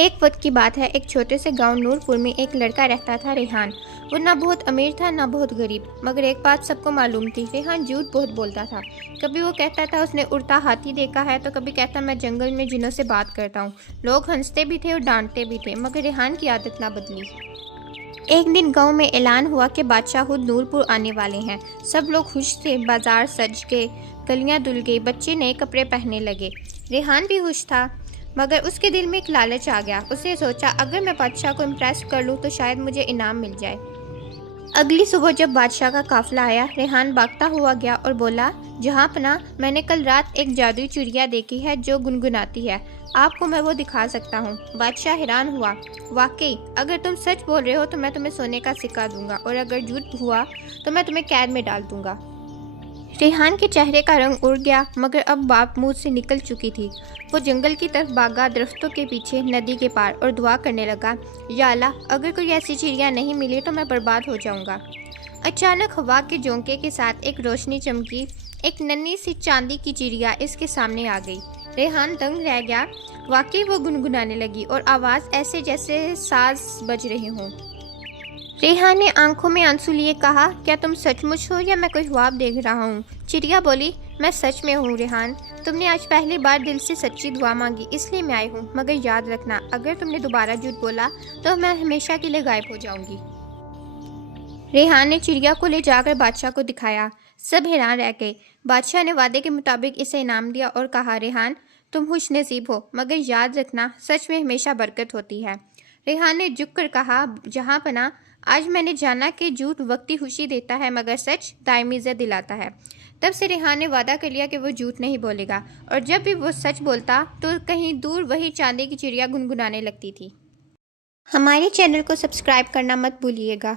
एक वक्त की बात है, एक छोटे से गांव नूरपुर में एक लड़का रहता था, रेहान। वो ना बहुत अमीर था ना बहुत गरीब, मगर एक बात सबको मालूम थी, रेहान झूठ बहुत बोलता था। कभी वो कहता था उसने उड़ता हाथी देखा है, तो कभी कहता मैं जंगल में जिन्नों से बात करता हूँ। लोग हंसते भी थे और डांटते भी थे, मगर रेहान की आदत ना बदली। एक दिन गांव में ऐलान हुआ कि बादशाह खुद नूरपुर आने वाले हैं। सब लोग खुश थे, बाजार सज गए, गलियां धुल गई, बच्चे नए कपड़े पहनने लगे। रेहान भी खुश था, मगर उसके दिल में एक लालच आ गया। उसने सोचा अगर मैं बादशाह को इम्प्रेस कर लूँ तो शायद मुझे इनाम मिल जाए। अगली सुबह जब बादशाह का काफिला आया, रेहान भागता हुआ गया और बोला, जहाँपनाह, मैंने कल रात एक जादुई चिड़िया देखी है जो गुनगुनाती है। आपको मैं वो दिखा सकता हूँ। बादशाह हैरान हुआ। वाकई, अगर तुम सच बोल रहे हो तो मैं तुम्हें सोने का सिक्का दूंगा, और अगर झूठ हुआ तो मैं तुम्हें कैद में डाल दूंगा। रेहान के चेहरे का रंग उड़ गया, मगर अब बात मुंह से निकल चुकी थी। वो जंगल की तरफ भागा, दरख्तों के पीछे, नदी के पार, और दुआ करने लगा, या अल्लाह, अगर कोई ऐसी चिड़िया नहीं मिली तो मैं बर्बाद हो जाऊंगा। अचानक हवा के झोंके के साथ एक रोशनी चमकी। एक नन्ही सी चांदी की चिड़िया इसके सामने आ गई। रेहान दंग रह गया। वाकई वो गुनगुनाने लगी, और आवाज़ ऐसे जैसे साज बज रहे हों। रेहान ने आंखों में आंसू लिए कहा, क्या तुम सचमुच हो या मैं कोई ख्वाब देख रहा हूँ? चिड़िया बोली, मैं सच में हूँ रेहान। तुमने आज पहली बार दिल से सच्ची दुआ मांगी, इसलिए मैं आई हूँ। मगर याद रखना, अगर तुमने दोबारा झूठ बोला तो मैं हमेशा के लिए गायब हो जाऊंगी। रेहान ने चिड़िया को ले जाकर बादशाह को दिखाया। सब हैरान रह गए। बादशाह ने वादे के मुताबिक इसे इनाम दिया और कहा, रेहान, तुम खुश नसीब हो, मगर याद रखना, सच में हमेशा बरकत होती है। रेहान ने झुककर कहा, जहाँपनाह, आज मैंने जाना कि झूठ वक्ती खुशी देता है, मगर सच दायमी इज्जत दिलाता है। तब से रेहान ने वादा कर लिया कि वो झूठ नहीं बोलेगा, और जब भी वो सच बोलता तो कहीं दूर वही चांदी की चिड़िया गुनगुनाने लगती थी। हमारे चैनल को सब्सक्राइब करना मत भूलिएगा।